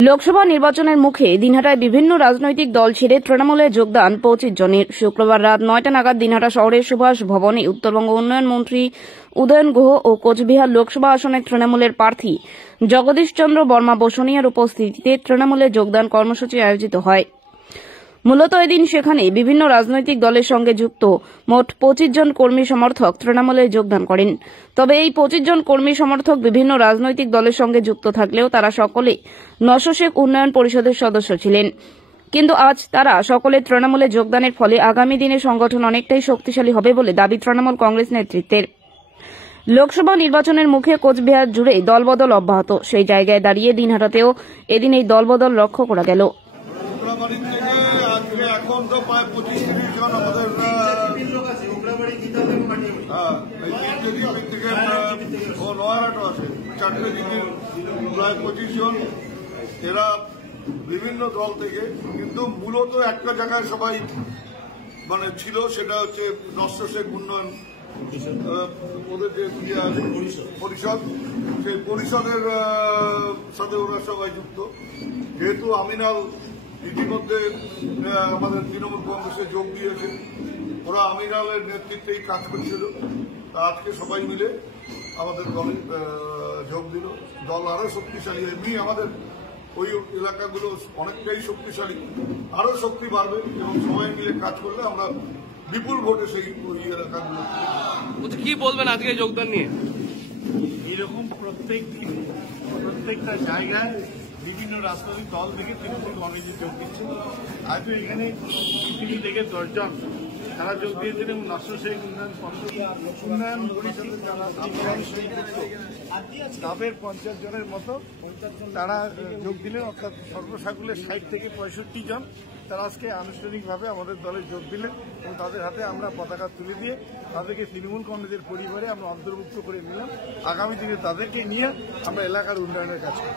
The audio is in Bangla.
লোকসভা নির্বাচনের মুখে দিনহাটায় বিভিন্ন রাজনৈতিক দল ছেড়ে তৃণমূলে যোগদান 25 জনের। শুক্রবার রাত 9টা নাগাদ দিনহাটা শহরের সুভাষ ভবনে উত্তরবঙ্গ উন্নয়ন মন্ত্রী উদয়ন গুহ ও কোচবিহার লোকসভা আসনের তৃণমূলের প্রার্থী জগদীশ চন্দ্র বর্মা বসুনিয়ার উপস্থিতিতে তৃণমূলে যোগদান কর্মসূচি আয়োজিত হয়। মূলত এদিন সেখানে বিভিন্ন রাজনৈতিক দলের সঙ্গে যুক্ত মোট 25 জন কর্মী সমর্থক তৃণমূলে যোগদান করেন। তবে এই 25 জন কর্মী সমর্থক বিভিন্ন রাজনৈতিক দলের সঙ্গে যুক্ত থাকলেও তারা সকলে নশো উন্নয়ন পরিষদের সদস্য ছিলেন। কিন্তু আজ তারা সকলে তৃণমূলে যোগদানের ফলে আগামী দিনে সংগঠন অনেকটাই শক্তিশালী হবে বলে দাবি তৃণমূল কংগ্রেস নেতৃত্বের। লোকসভা নির্বাচনের মুখে কোচবিহার জুড়ে দলবদল অব্যাহত। সেই জায়গায় দাঁড়িয়ে দিনহাটাতেও এদিন এই দলবদল লক্ষ্য করা গেল। এখন তো প্রায় 25-30 জন আমাদের থেকে নয়ারহাটও আছে, 4টে দিকের প্রায় 25 জন। এরা বিভিন্ন দল থেকে, কিন্তু মূলত একটা জায়গায় সবাই ছিল, সেটা হচ্ছে নস্য শেখ উন্নয়ন ওদের যে পরিষদ, সেই পরিষদের সাথে ওরা সবাই যুক্ত। যেহেতু আমিনাল ইতিমধ্যে আমাদের তৃণমূল কংগ্রেসে যোগ দিয়েছে, ওরা আমিনালের নেতৃত্বেই কাজ করছিল। আজকে সবাই মিলে আমাদের দলে যোগ দিল। দল আরো শক্তিশালী, এমনি আমাদের ওই এলাকাগুলো অনেকটাই শক্তিশালী, আরো শক্তি বাড়বে এবং সবাই মিলে কাজ করলে আমরা বিপুল ভোটে সেই ওই এলাকাগুলো। কি বলবেন আজকে যোগদান নিয়ে? এরকম প্রত্যেকটা জায়গায় বিভিন্ন রাজনৈতিক দল থেকে তৃণমূল কংগ্রেসে যোগ দিচ্ছে। হয়তো এখানে পৃথিবী থেকে 10 জন তারা যোগ দিয়েছেন এবং নস্য শেখ উন্নয়ন পরিষদের ক্লাবের 50 জনের মতো তারা যোগ দিলেন, অর্থাৎ সর্বসাকুলের 60 থেকে 65 জন তারা আজকে আনুষ্ঠানিকভাবে আমাদের দলে যোগ দিলেন এবং তাদের হাতে আমরা পতাকা তুলে দিয়ে তাদেরকে তৃণমূল কংগ্রেসের পরিবারে আমরা অন্তর্ভুক্ত করে নিলাম। আগামী দিনে তাদেরকে নিয়ে আমরা এলাকার উন্নয়নের কাজ করি।